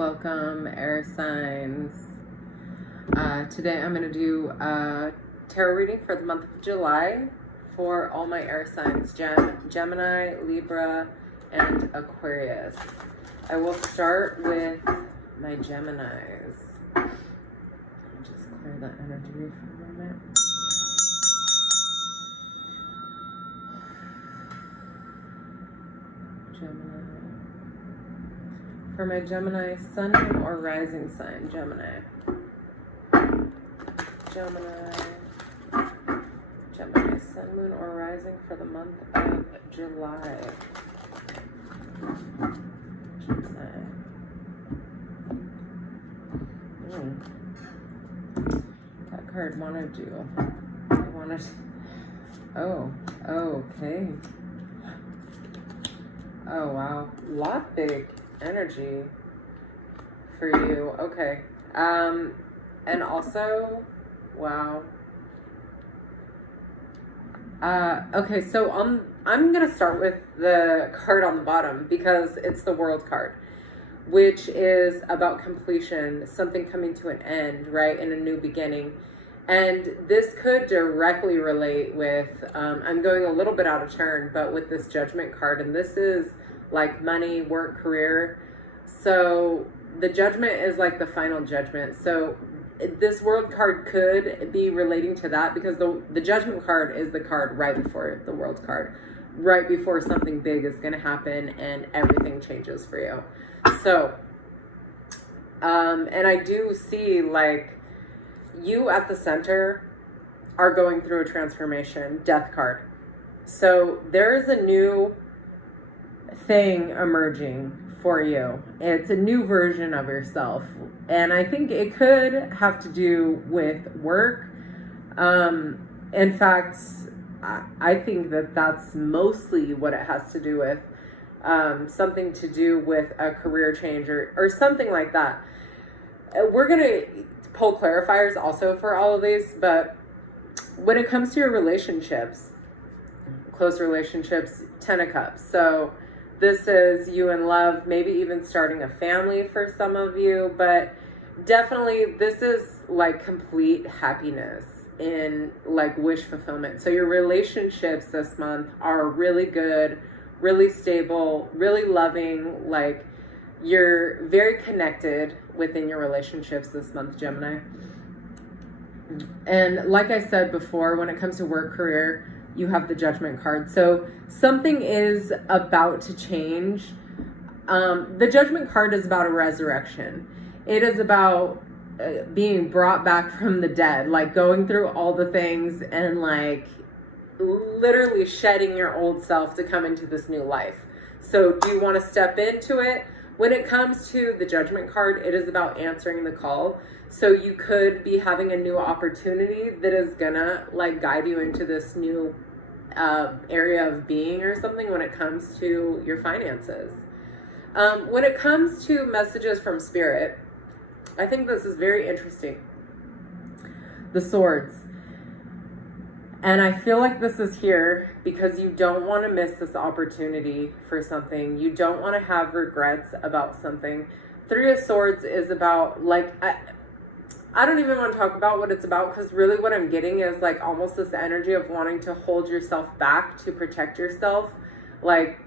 Welcome, air signs. Today I'm going to do a tarot reading for the month of July for all my air signs, Gemini, Libra, and Aquarius. I will start with my Geminis. Just clear that energy for a moment. Gemini. For my Gemini, sun, moon, or rising sign, Gemini, sun, moon, or rising for the month of July. Gemini. That card wanted you. It wanted. Oh, okay. Oh, wow. Lot big energy for you. Okay. And also, wow. Okay, so I'm gonna start with the card on the bottom because it's the World card, which is about completion, something coming to an end, right, and a new beginning. And this could directly relate with, I'm going a little bit out of turn, but with this Judgment card, and this is like money, work, career. So the Judgment is like the final judgment. So this World card could be relating to that because the Judgment card is the card right before the World card, right before something big is going to happen and everything changes for you. So, and I do see like you at the center are going through a transformation, Death card. So there is a new thing emerging for you. It's a new version of yourself. And I think it could have to do with work. In fact, I think that that's mostly what it has to do with. Something to do with a career change or something like that. We're going to pull clarifiers also for all of these, but when it comes to your relationships, close relationships, 10 of Cups. So this is you in love, maybe even starting a family for some of you, but definitely this is like complete happiness in like wish fulfillment. So your relationships this month are really good, really stable, really loving, like you're very connected within your relationships this month, Gemini. And like I said before, when it comes to work, career, you have the Judgment card. So something is about to change. The Judgment card is about a resurrection. It is about being brought back from the dead, like going through all the things and like literally shedding your old self to come into this new life. So do you want to step into it? When it comes to the Judgment card, it is about answering the call. So you could be having a new opportunity that is gonna like guide you into this new area of being or something when it comes to your finances. When it comes to messages from Spirit, I think this is very interesting. The Swords. And I feel like this is here because you don't want to miss this opportunity for something. You don't want to have regrets about something. Three of Swords is about like, I don't even want to talk about what it's about because really what I'm getting is like almost this energy of wanting to hold yourself back to protect yourself. Like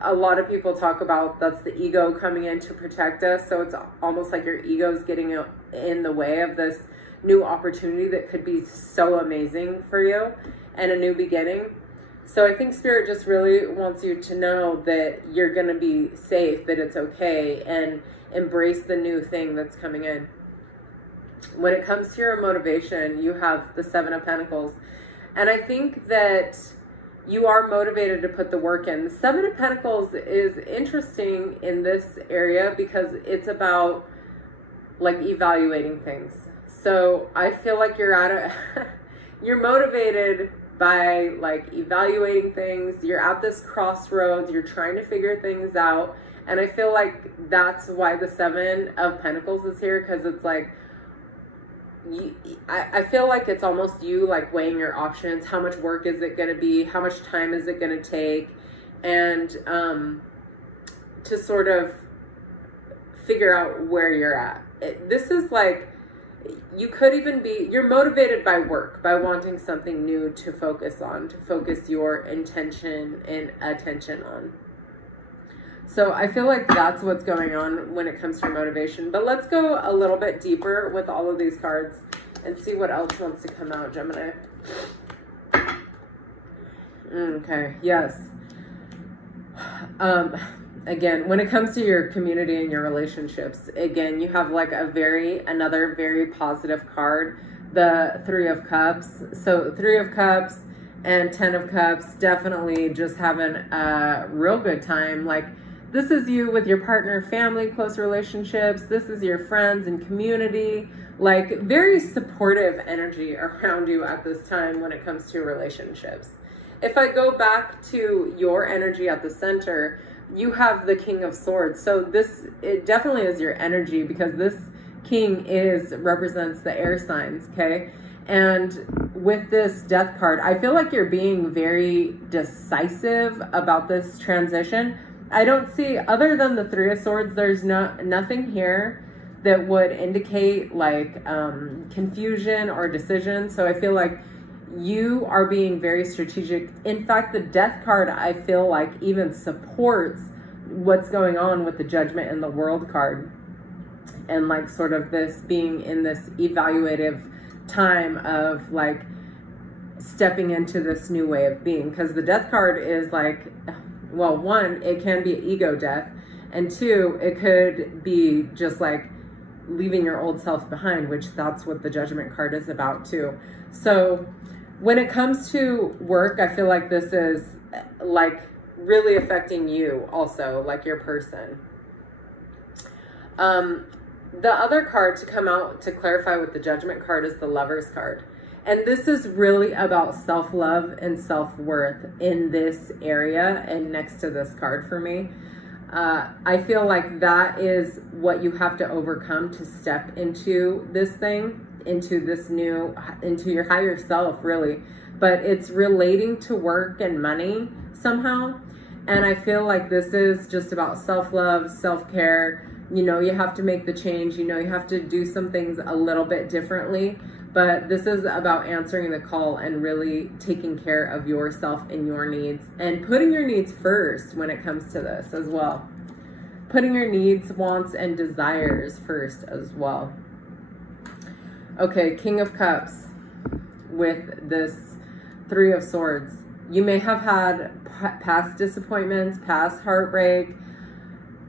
a lot of people talk about that's the ego coming in to protect us. So it's almost like your ego is getting in the way of this new opportunity that could be so amazing for you and a new beginning. So I think Spirit just really wants you to know that you're going to be safe, that it's okay, and embrace the new thing that's coming in. When it comes to your motivation, you have the Seven of Pentacles. And I think that you are motivated to put the work in. The Seven of Pentacles is interesting in this area because it's about like evaluating things. So I feel like you're you're motivated by like evaluating things. You're at this crossroads. You're trying to figure things out. And I feel like that's why the Seven of Pentacles is here, because it's like, I feel like it's almost you like weighing your options. How much work is it going to be? How much time is it going to take? And to sort of figure out where you're at. This is like, you could even be, you're motivated by work, by wanting something new to focus on, to focus your intention and attention on. So I feel like that's what's going on when it comes to motivation. But let's go a little bit deeper with all of these cards and see what else wants to come out, Gemini. Okay, yes. Again, when it comes to your community and your relationships, again, you have like another very positive card, the Three of Cups. So Three of Cups and 10 of Cups, definitely just having a real good time. Like, this is you with your partner, family, close relationships. This is your friends and community. Like, very supportive energy around you at this time when it comes to relationships. If I go back to your energy at the center, you have the King of Swords. So it definitely is your energy, because this king represents the air signs, okay? And with this Death card, I feel like you're being very decisive about this transition. I don't see, other than the Three of Swords, there's nothing here that would indicate like confusion or decision. So I feel like you are being very strategic. In fact, the Death card, I feel like, even supports what's going on with the Judgment and the World card, and like sort of this being in this evaluative time of like stepping into this new way of being. Because the Death card is like, well, one, it can be ego death, and two, it could be just like leaving your old self behind, which that's what the Judgment card is about too. So when it comes to work, I feel like this is like really affecting you also, like your person. The other card to come out to clarify with the Judgment card is the Lovers card. And this is really about self-love and self-worth in this area and next to this card for me. I feel like that is what you have to overcome to step into this thing, into your higher self, really. But it's relating to work and money somehow. And I feel like this is just about self-love, self-care. You know, you have to make the change. You know, you have to do some things a little bit differently. But this is about answering the call and really taking care of yourself and your needs, and putting your needs first when it comes to this as well. Putting your needs, wants, and desires first as well. Okay, King of Cups with this Three of Swords. You may have had past disappointments, past heartbreak.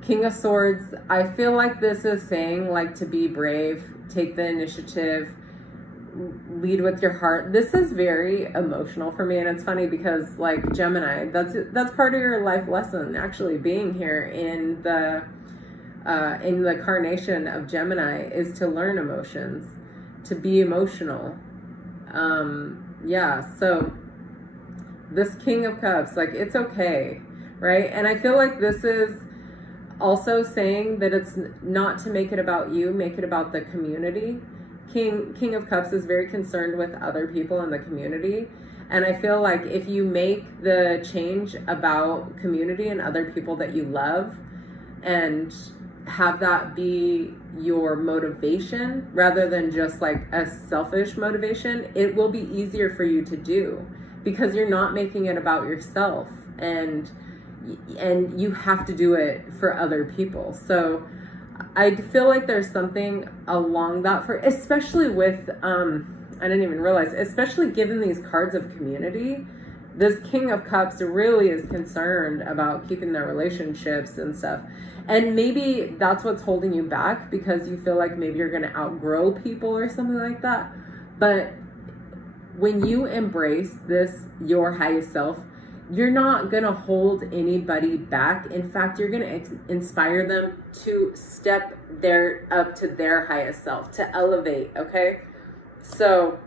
King of Swords, I feel like this is saying like to be brave, take the initiative, lead with your heart. This is very emotional for me, and it's funny because like Gemini, that's part of your life lesson, actually, being here in the carnation of Gemini, is to learn emotions, to be emotional. So this King of Cups, like, it's okay, right? And I feel like this is also saying that it's not to make it about you, make it about the community. King of Cups is very concerned with other people in the community. And I feel like if you make the change about community and other people that you love, and have that be your motivation rather than just like a selfish motivation, it will be easier for you to do, because you're not making it about yourself, and you have to do it for other people. So I feel like there's something along that, for especially with I didn't even realize, especially given these cards of community, this King of Cups really is concerned about keeping their relationships and stuff. And maybe that's what's holding you back, because you feel like maybe you're going to outgrow people or something like that. But when you embrace this, your highest self, you're not going to hold anybody back. In fact, you're going to inspire them to step up to their highest self, to elevate, okay? So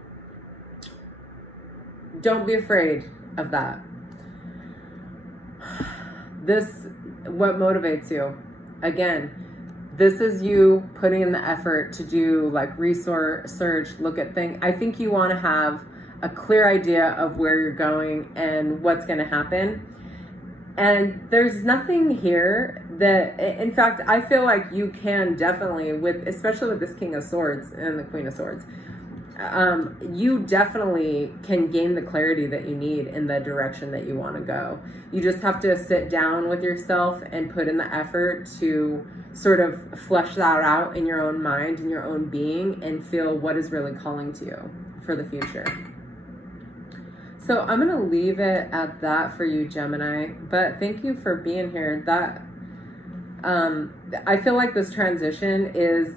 don't be afraid of that. What motivates you? Again, this is you putting in the effort to do like research, look at things. I think you want to have a clear idea of where you're going and what's going to happen. And there's nothing here that, in fact, I feel like you can definitely, especially with this King of Swords and the Queen of Swords, you definitely can gain the clarity that you need in the direction that you want to go. You just have to sit down with yourself and put in the effort to sort of flesh that out in your own mind, in your own being, and feel what is really calling to you for the future. So I'm going to leave it at that for you, Gemini, but thank you for being here. I feel like this transition is,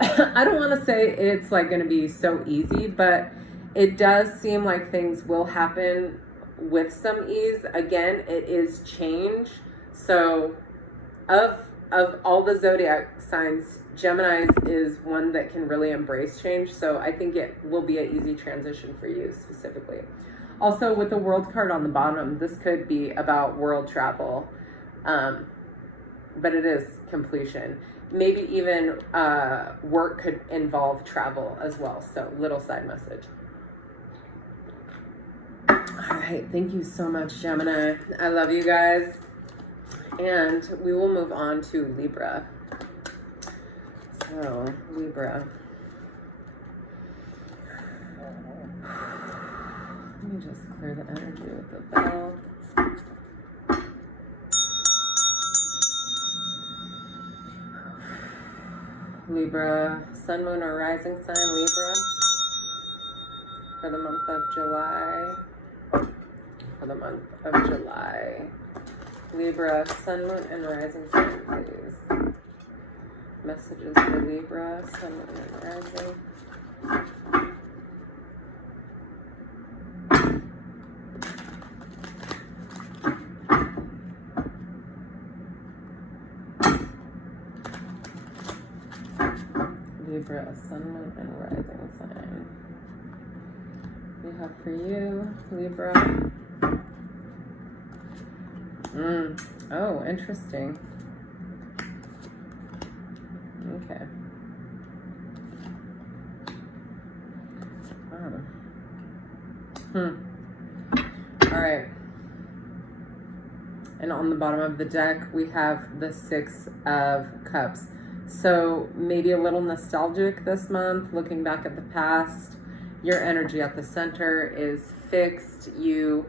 I don't want to say it's like going to be so easy, but it does seem like things will happen with some ease. Again, it is change. So of all the zodiac signs, Gemini is one that can really embrace change. So I think it will be an easy transition for you specifically. Also, with the World card on the bottom, this could be about world travel, but it is completion. Maybe even work could involve travel as well. So, little side message. All right, thank you so much, Gemini. I love you guys. And we will move on to Libra. So, Libra. Let me just clear the energy with the bell. Libra, sun, moon, or rising sign, Libra, for the month of July. For the month of July. Libra, sun, moon, and rising sign, please. Messages for Libra, sun, moon, and rising. Libra, sun, moon, and rising sign. We have for you, Libra. Oh, interesting. Okay. All right. And on the bottom of the deck, we have the Six of Cups. So maybe a little nostalgic this month, looking back at the past. Your energy at the center is fixed. You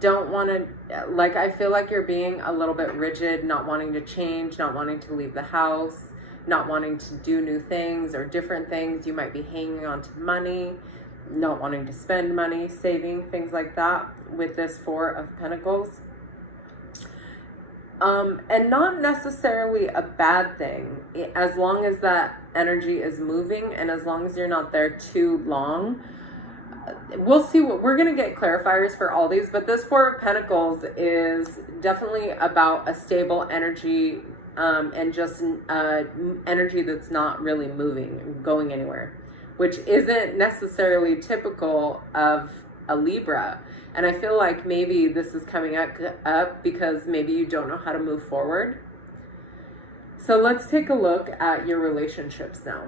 don't want to, like, I feel like you're being a little bit rigid, not wanting to change, not wanting to leave the house, not wanting to do new things or different things. You might be hanging on to money, not wanting to spend money, saving, things like that with this Four of Pentacles. And not necessarily a bad thing, as long as that energy is moving and as long as you're not there too long. We'll see what we're going to get clarifiers for all these, but this Four of Pentacles is definitely about a stable energy, and just energy that's not really moving, going anywhere, which isn't necessarily typical of a Libra. And I feel like maybe this is coming up because maybe you don't know how to move forward. So let's take a look at your relationships now.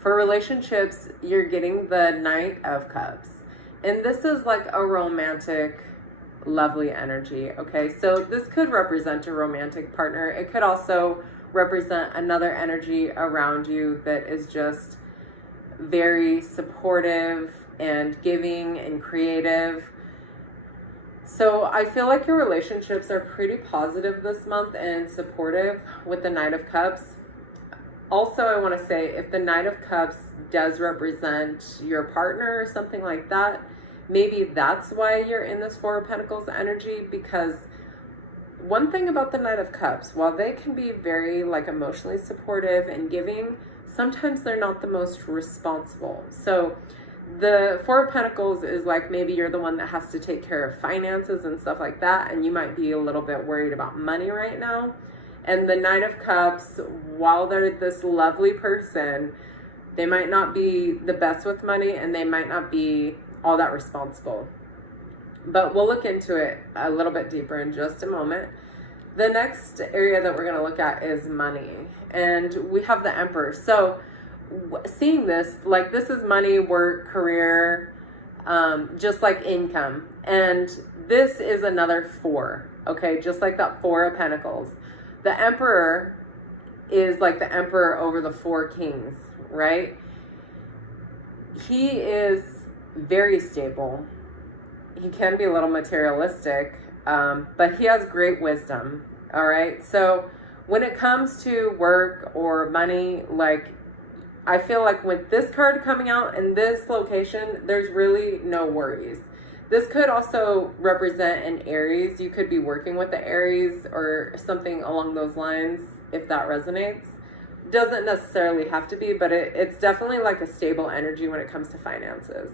For relationships, you're getting the Knight of Cups. And this is like a romantic, lovely energy, okay? So this could represent a romantic partner. It could also represent another energy around you that is just very supportive and giving and creative. So I feel like your relationships are pretty positive this month and supportive with the Knight of Cups. Also, I want to say, if the Knight of Cups does represent your partner or something like that, maybe that's why you're in this Four of Pentacles energy, because one thing about the Knight of Cups, while they can be very like emotionally supportive and giving, sometimes they're not the most responsible. So the Four of Pentacles is like maybe you're the one that has to take care of finances and stuff like that, and you might be a little bit worried about money right now. And the Knight of Cups, while they're this lovely person, they might not be the best with money and they might not be all that responsible. But we'll look into it a little bit deeper in just a moment. The next area that we're going to look at is money. And we have the Emperor. So seeing this, like, this is money, work, career, just like income. And this is another four, okay? Just like that Four of Pentacles. The Emperor is like the emperor over the four kings, right? He is very stable. He can be a little materialistic, but he has great wisdom, all right? So when it comes to work or money, like, I feel like with this card coming out in this location, there's really no worries. This could also represent an Aries. You could be working with the Aries or something along those lines, if that resonates. Doesn't necessarily have to be, but it's definitely like a stable energy when it comes to finances.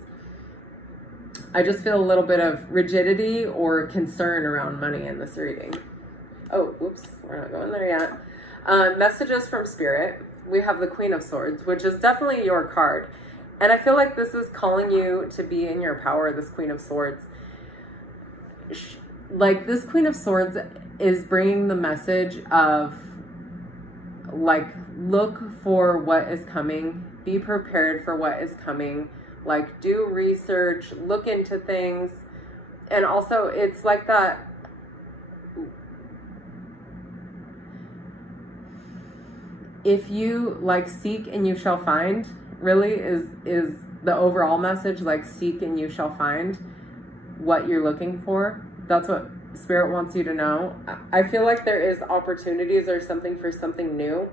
I just feel a little bit of rigidity or concern around money in this reading. Oh, whoops, we're not going there yet. Messages from Spirit. We have the Queen of Swords, which is definitely your card. And I feel like this is calling you to be in your power, this Queen of Swords. Like, this Queen of Swords is bringing the message of, like, look for what is coming. Be prepared for what is coming. Like, do research, look into things. And also, it's like that, if you, like, seek and you shall find, really is the overall message. Like, seek and you shall find what you're looking for. That's what Spirit wants you to know. I feel like there is opportunities or something for something new.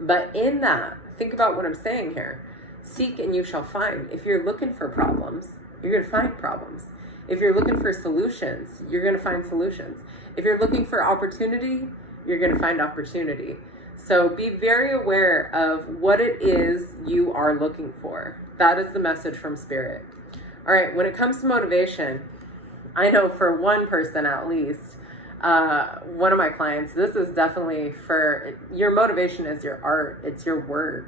But in that, think about what I'm saying here. Seek and you shall find. If you're looking for problems, you're going to find problems. If you're looking for solutions, you're going to find solutions. If you're looking for opportunity, you're going to find opportunity. So be very aware of what it is you are looking for. That is the message from Spirit. All right, when it comes to motivation, I know for one person at least, one of my clients, this is definitely for your motivation is your art. It's your work.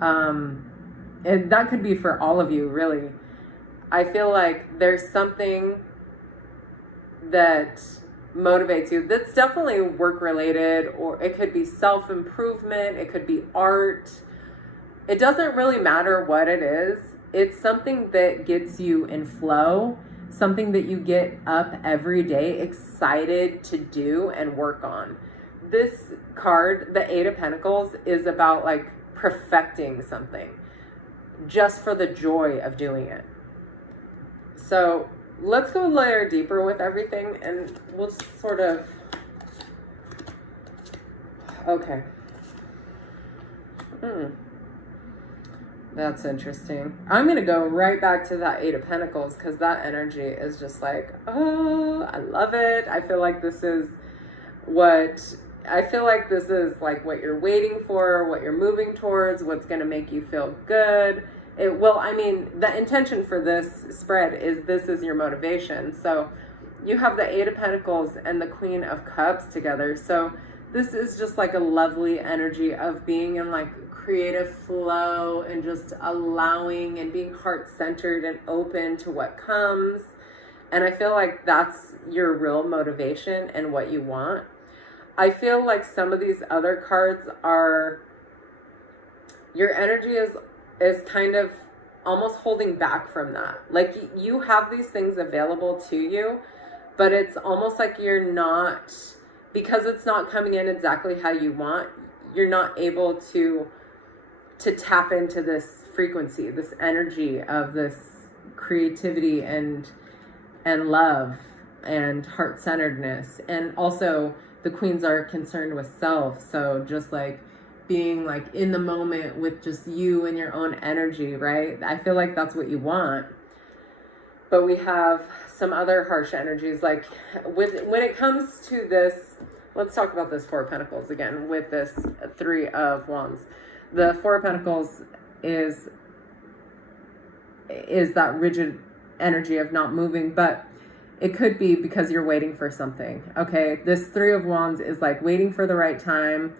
And that could be for all of you, really. I feel like there's something that motivates you that's definitely work related, or it could be self-improvement, it could be art. It doesn't really matter what it is. It's something that gets you in flow, something that you get up every day excited to do and work on. This card, the Eight of Pentacles, is about like perfecting something just for the joy of doing it. So let's go a layer deeper with everything, and we'll sort of, okay. That's interesting. I'm going to go right back to that Eight of Pentacles, because that energy is just like, oh, I love it. I feel like this is like what you're waiting for, what you're moving towards, what's going to make you feel good. The intention for this spread is this is your motivation. So you have the Eight of Pentacles and the Queen of Cups together. So this is just like a lovely energy of being in like creative flow and just allowing and being heart-centered and open to what comes. And I feel like that's your real motivation and what you want. I feel like some of these other cards are, your energy is kind of almost holding back from that. Like you have these things available to you, but it's almost like you're not, because it's not coming in exactly how you want, you're not able to tap into this frequency, this energy of this creativity and love and heart-centeredness. And also the queens are concerned with self. So just like being like in the moment with just you and your own energy, right? I feel like that's what you want. But we have some other harsh energies, like when it comes to this, let's talk about this Four of Pentacles again with this Three of Wands. The Four of Pentacles is that rigid energy of not moving, but it could be because you're waiting for something, okay? This Three of Wands is like waiting for the right time,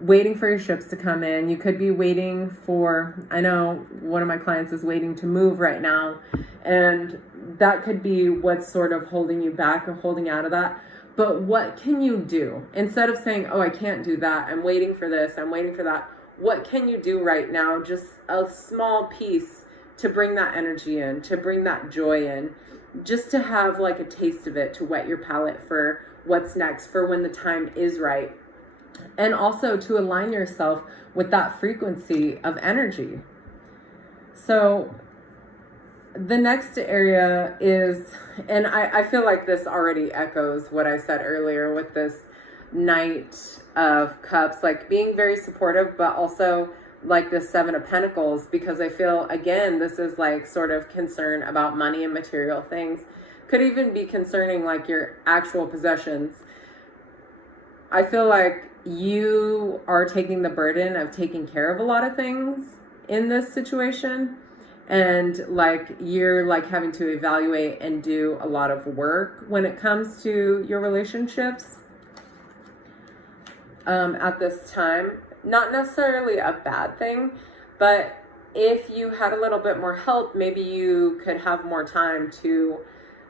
waiting for your ships to come in. You could be waiting for, I know one of my clients is waiting to move right now, and that could be what's sort of holding you back or holding out of that. But what can you do? Instead of saying, oh, I can't do that, I'm waiting for this, I'm waiting for that, what can you do right now? Just a small piece to bring that energy in, to bring that joy in. just to have like a taste of it, to whet your palate for what's next, for when the time is right. And also to align yourself with that frequency of energy. So the next area is, and I feel like this already echoes what I said earlier with this Knight of Cups, like being very supportive, but also like the Seven of Pentacles, because I feel, again, this is like sort of concern about money and material things. Could even be concerning like your actual possessions. I feel like you are taking the burden of taking care of a lot of things in this situation. And like you're like having to evaluate and do a lot of work when it comes to your relationships at this time. Not necessarily a bad thing, but if you had a little bit more help, maybe you could have more time to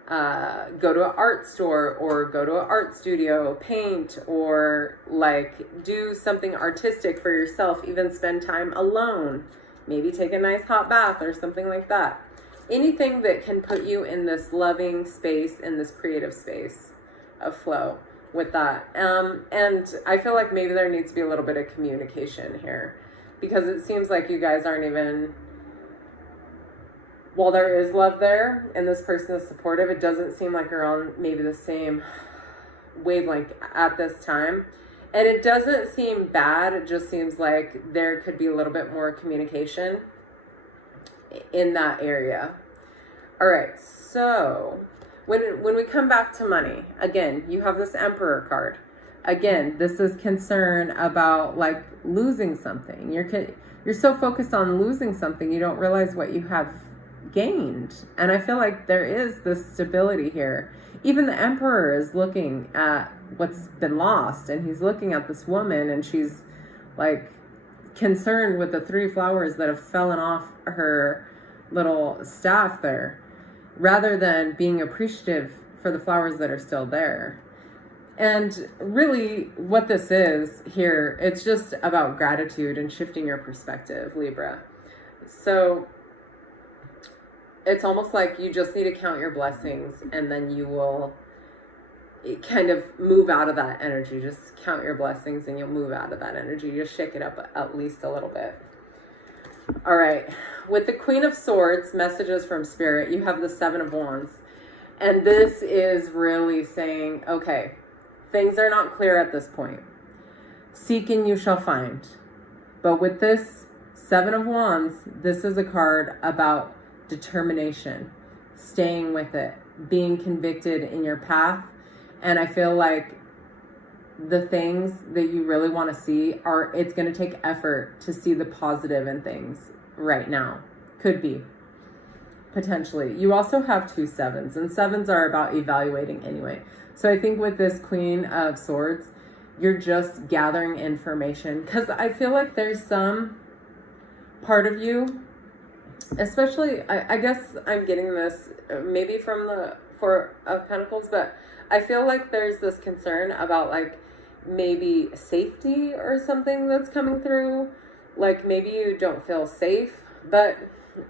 go to an art store or go to an art studio, paint, or like do something artistic for yourself, even spend time alone, maybe take a nice hot bath or something like that. Anything that can put you in this loving space, in this creative space of flow with that. And I feel like maybe there needs to be a little bit of communication here, because it seems like you guys aren't even, while there is love there and this person is supportive, it doesn't seem like you're on maybe the same wavelength at this time. And it doesn't seem bad. It just seems like there could be a little bit more communication in that area. All right, so when we come back to money, again, you have this Emperor card. Again, this is concern about like losing something. You're so focused on losing something, you don't realize what you have gained. And I feel like there is this stability here. Even the Emperor is looking at what's been lost, and he's looking at this woman, and she's like concerned with the 3 flowers that have fallen off her little staff there, rather than being appreciative for the flowers that are still there. And really what this is here, it's just about gratitude and shifting your perspective, Libra. So it's almost like you just need to count your blessings, and then you will kind of move out of that energy. Just count your blessings and you'll move out of that energy. Just shake it up at least a little bit. All right. With the Queen of Swords, messages from Spirit, you have the Seven of Wands. And this is really saying, okay, things are not clear at this point. Seek and you shall find. But with this Seven of Wands, this is a card about determination, staying with it, being convicted in your path. And I feel like the things that you really want to see it's going to take effort to see the positive in things right now. Could be, potentially. You also have 2 sevens, and sevens are about evaluating anyway. So I think with this Queen of Swords, you're just gathering information, because I feel like there's some part of you, especially, I guess I'm getting this maybe from the Four of Pentacles, but I feel like there's this concern about like maybe safety or something that's coming through. Like maybe you don't feel safe, but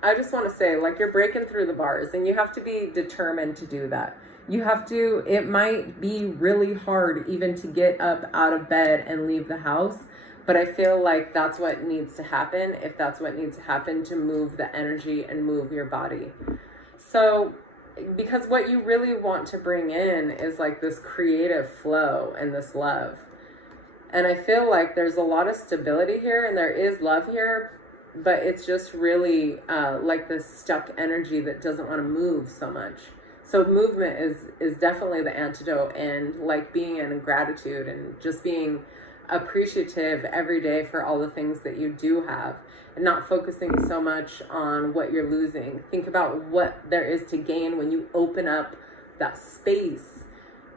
I just want to say, like, you're breaking through the bars, and you have to be determined to do that. You have to, it might be really hard even to get up out of bed and leave the house, but I feel like that's what needs to happen, if that's what needs to happen to move the energy and move your body. So, because what you really want to bring in is like this creative flow and this love. And I feel like there's a lot of stability here, and there is love here, but it's just really like this stuck energy that doesn't want to move so much. So movement is definitely the antidote, and like being in gratitude and just being appreciative every day for all the things that you do have, and not focusing so much on what you're losing. Think about what there is to gain when you open up that space.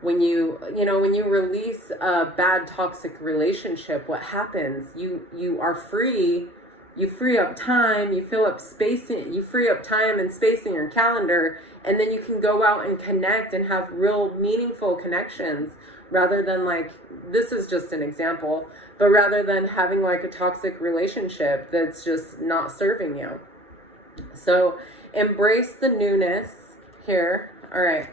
When you release a bad toxic relationship, what happens? You are free. You free up time, you fill up space, you free up time and space in your calendar, and then you can go out and connect and have real meaningful connections, rather than like, this is just an example, but rather than having like a toxic relationship that's just not serving you. So embrace the newness, here. All right.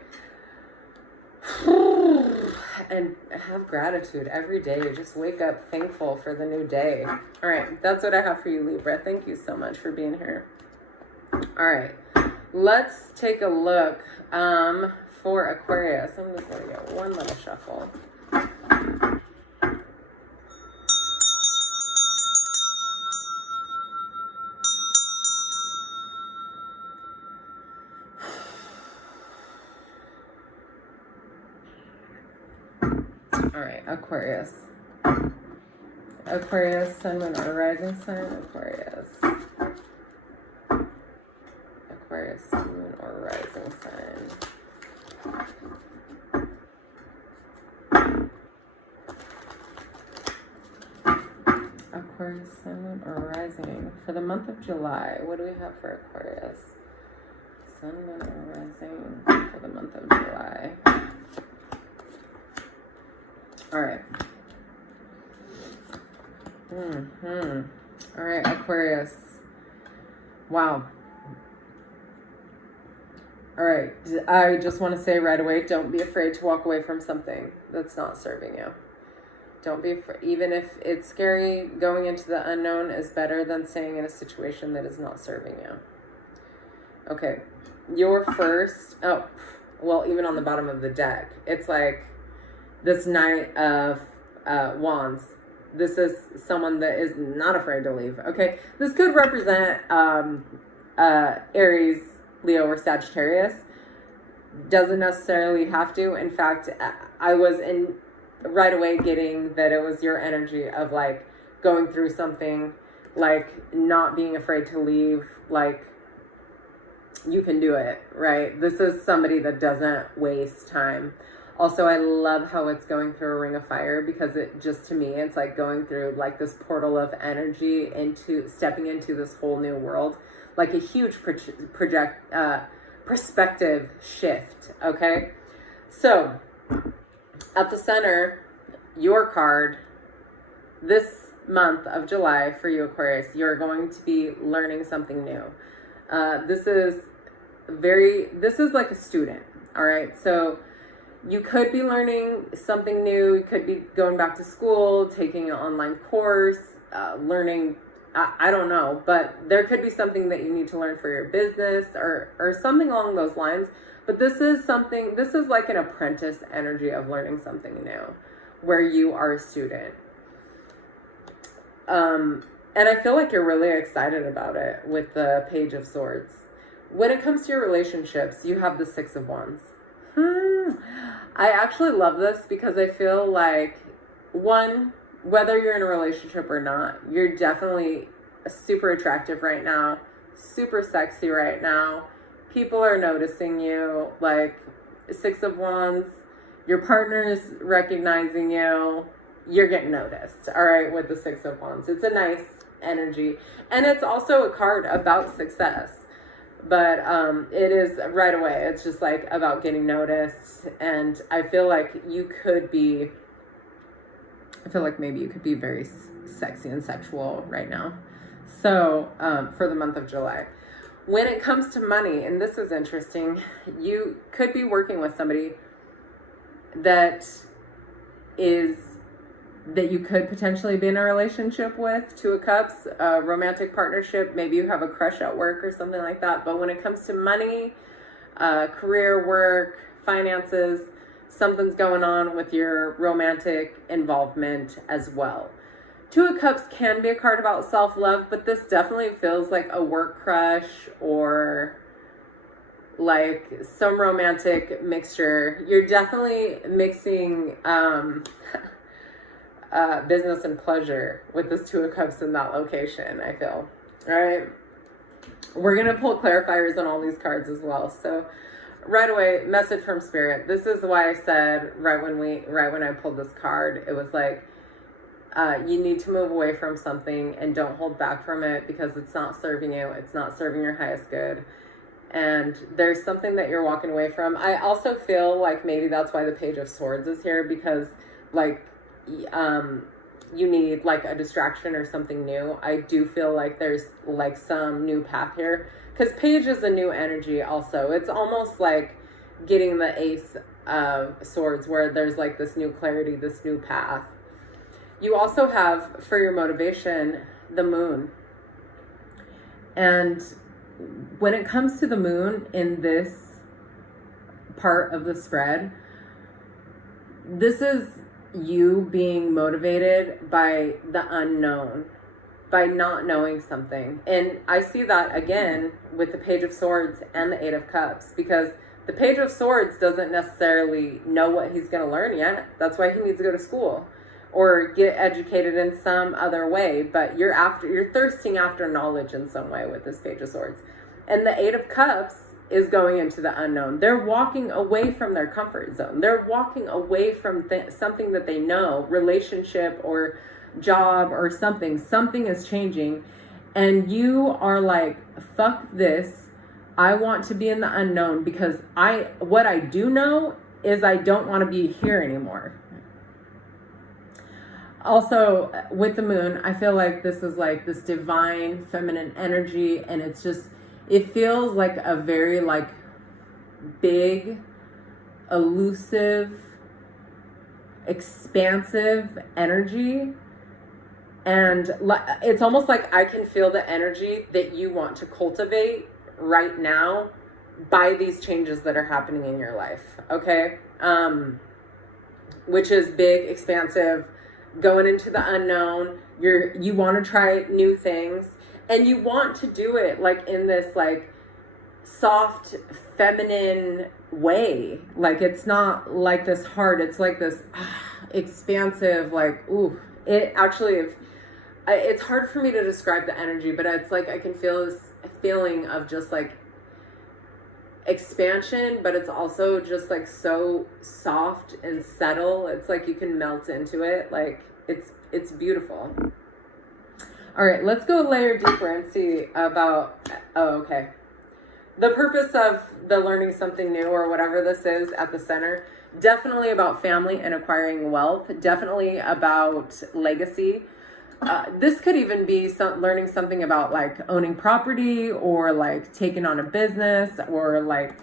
And have gratitude every day. Just wake up thankful for the new day. All right. That's what I have for you, Libra. Thank you so much for being here. All right. Let's take a look for Aquarius. I'm just going to get one little shuffle. All right, Aquarius. Aquarius, sun, moon, or rising sign. Aquarius. Aquarius, sun, moon, or rising sign. Aquarius, sun, moon, or rising. For the month of July, what do we have for Aquarius? Sun, moon, or rising for the month of July. All right. All right, Aquarius. Wow. All right. I just want to say right away, don't be afraid to walk away from something that's not serving you. Don't be afraid. Even if it's scary, going into the unknown is better than staying in a situation that is not serving you. Okay. Your first, even on the bottom of the deck, it's like this Knight of Wands. This is someone that is not afraid to leave. Okay, this could represent Aries, Leo, or Sagittarius. Doesn't necessarily have to. In fact, I was right away getting that it was your energy of like going through something, like not being afraid to leave, like you can do it, right? This is somebody that doesn't waste time. Also, I love how it's going through a ring of fire, because it just, to me, it's like going through like this portal of energy into stepping into this whole new world, like a huge perspective shift. Okay. So at the center, your card this month of July for you, Aquarius, you're going to be learning something new. This is like a student. All right. So you could be learning something new. You could be going back to school, taking an online course, learning, I don't know, but there could be something that you need to learn for your business or something along those lines. But this is like an apprentice energy of learning something new where you are a student. And I feel like you're really excited about it with the Page of Swords. When it comes to your relationships, you have the Six of Wands. I actually love this because I feel like, one, whether you're in a relationship or not, you're definitely super attractive right now, super sexy right now. People are noticing you, like Six of Wands, your partner's recognizing you, you're getting noticed, all right, with the Six of Wands. It's a nice energy. And it's also a card about success. But it is right away. It's just like about getting noticed. And I feel like maybe you could be very sexy and sexual right now. So for the month of July. When it comes to money, and this is interesting, you could be working with somebody that you could potentially be in a relationship with. Two of Cups, a romantic partnership. Maybe you have a crush at work or something like that. But when it comes to money, career, work, finances, something's going on with your romantic involvement as well. Two of Cups can be a card about self-love, but this definitely feels like a work crush or like some romantic mixture. You're definitely mixing business and pleasure with this Two of Cups in that location, I feel. All right. We're going to pull clarifiers on all these cards as well. So right away, message from Spirit. This is why I said right when I pulled this card, it was like, you need to move away from something and don't hold back from it because it's not serving you. It's not serving your highest good. And there's something that you're walking away from. I also feel like maybe that's why the Page of Swords is here, because like, you need like a distraction or something new, I do feel like there's like some new path here, because Page is a new energy also. It's almost like getting the Ace of Swords, where there's like this new clarity, this new path. You also have, for your motivation, the Moon. And when it comes to the Moon in this part of the spread, this is you being motivated by the unknown, by not knowing something. And I see that again with the Page of Swords and the Eight of Cups, because the Page of Swords doesn't necessarily know what he's going to learn yet. That's why he needs to go to school or get educated in some other way. But you're thirsting after knowledge in some way with this Page of Swords. And the Eight of Cups is going into the unknown. They're walking away from their comfort zone. They're walking away from something that they know, relationship or job or something. Something is changing. And you are like, fuck this. I want to be in the unknown, because what I do know is I don't want to be here anymore. Also, with the Moon, I feel like this is like this divine feminine energy, and it's just, it feels like a very like big, elusive, expansive energy. And it's almost like I can feel the energy that you want to cultivate right now by these changes that are happening in your life. Okay. Which is big, expansive, going into the unknown. You want to try new things. And you want to do it like in this like soft, feminine way. Like it's not like this hard. It's like this expansive, like, ooh. It actually, it's hard for me to describe the energy, but it's like I can feel this feeling of just like expansion, but it's also just like so soft and subtle. It's like you can melt into it. Like it's beautiful. All right, let's go a layer deeper and see about, okay. The purpose of the learning something new or whatever this is at the center, definitely about family and acquiring wealth, definitely about legacy. This could even be learning something about like owning property or like taking on a business or like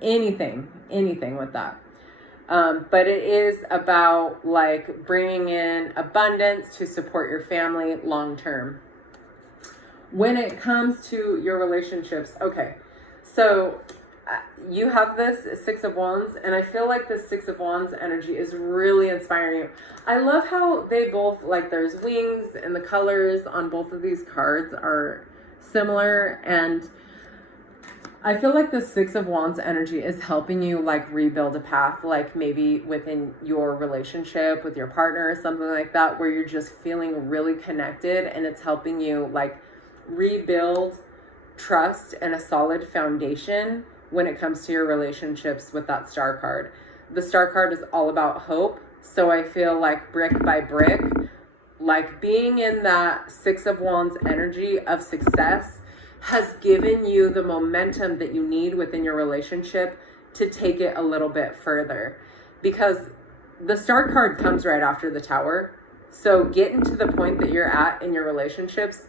anything with that. But it is about like bringing in abundance to support your family long term. When it comes to your relationships, okay, so you have this Six of Wands, and I feel like this Six of Wands energy is really inspiring you. I love how they both, like there's wings, and the colors on both of these cards are similar, and I feel like the Six of Wands energy is helping you like rebuild a path, like maybe within your relationship with your partner or something like that, where you're just feeling really connected, and it's helping you like rebuild trust and a solid foundation when it comes to your relationships with that Star card. The Star card is all about hope. So I feel like brick by brick, like being in that Six of Wands energy of success has given you the momentum that you need within your relationship to take it a little bit further, because the Star card comes right after the Tower. So getting to the point that you're at in your relationships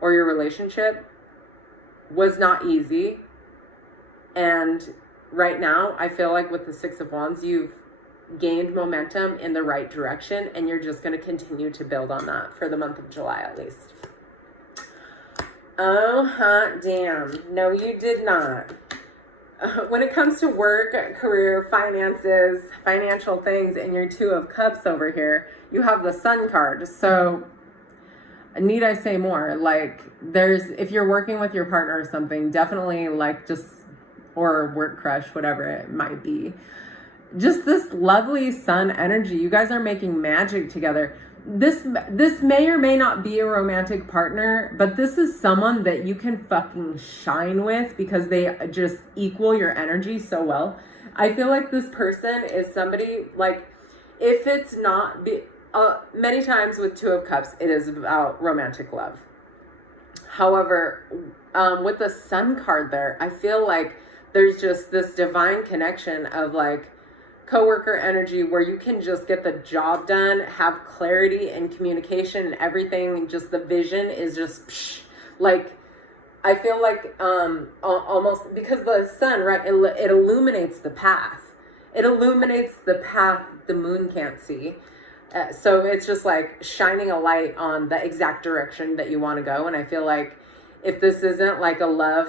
or your relationship was not easy. And right now, I feel like with the Six of Wands, you've gained momentum in the right direction, and you're just going to continue to build on that for the month of July at least. Oh, hot damn. No, you did not. When it comes to work, career, finances, financial things, and your Two of Cups over here, you have the Sun card. So need I say more? Like if you're working with your partner or something, definitely like or work crush, whatever it might be. Just this lovely sun energy. You guys are making magic together. This may or may not be a romantic partner, but this is someone that you can fucking shine with because they just equal your energy so well. I feel like this person is somebody, like, if it's not, many times with Two of Cups, it is about romantic love. However, with the Sun card there, I feel like there's just this divine connection of like coworker energy where you can just get the job done, have clarity and communication and everything. Just the vision is just like, I feel like almost, because the sun, right, it illuminates the path. It illuminates the path the moon can't see. So it's just like shining a light on the exact direction that you want to go. And I feel like if this isn't like a love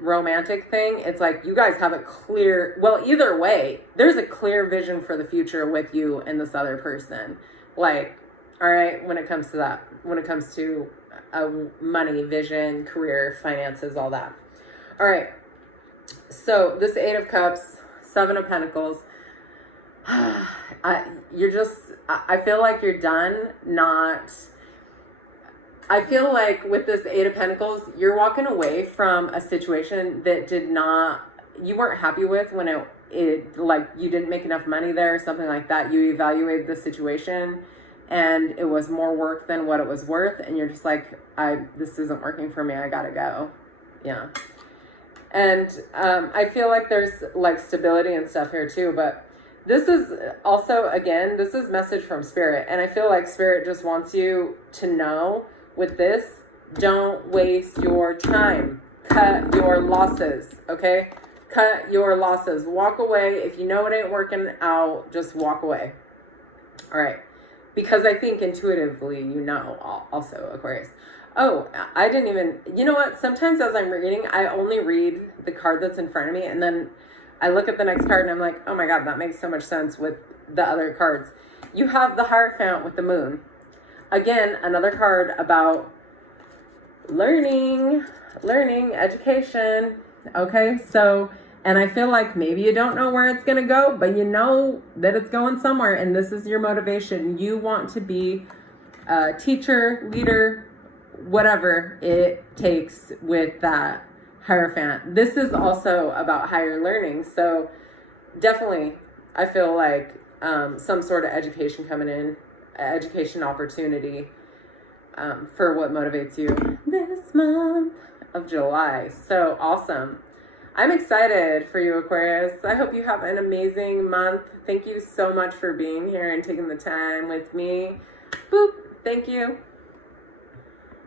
romantic thing, it's like you guys have a clear, well, either way, there's a clear vision for the future with you and this other person. Like, all right, when it comes to that, when it comes to money, vision, career, finances, all that. All right. So this 8 of Cups, 7 of Pentacles, I feel like you're done. I feel like with this 8 of Pentacles, you're walking away from a situation that you weren't happy with when it like you didn't make enough money there or something like that. You evaluated the situation and it was more work than what it was worth. And you're just like, this isn't working for me. I gotta go. Yeah. And I feel like there's like stability and stuff here too, but this is also, again, this is message from Spirit. And I feel like Spirit just wants you to know with this, don't waste your time. Cut your losses, okay? Cut your losses. Walk away. If you know it ain't working out, just walk away. All right. Because I think intuitively, you know, also, Aquarius. Oh, I didn't even, you know what? Sometimes as I'm reading, I only read the card that's in front of me. And then I look at the next card and I'm like, oh my God, that makes so much sense with the other cards. You have the Hierophant with the moon. Again, another card about learning, education. Okay, so, and I feel like maybe you don't know where it's going to go, but you know that it's going somewhere, and this is your motivation. You want to be a teacher, leader, whatever it takes with that Hierophant. This is also about higher learning, so definitely I feel like some sort of education coming in, education opportunity for what motivates you this month of July. So awesome. I'm excited for you, Aquarius. I hope you have an amazing month. Thank you so much for being here and taking the time with me. Boop. Thank you.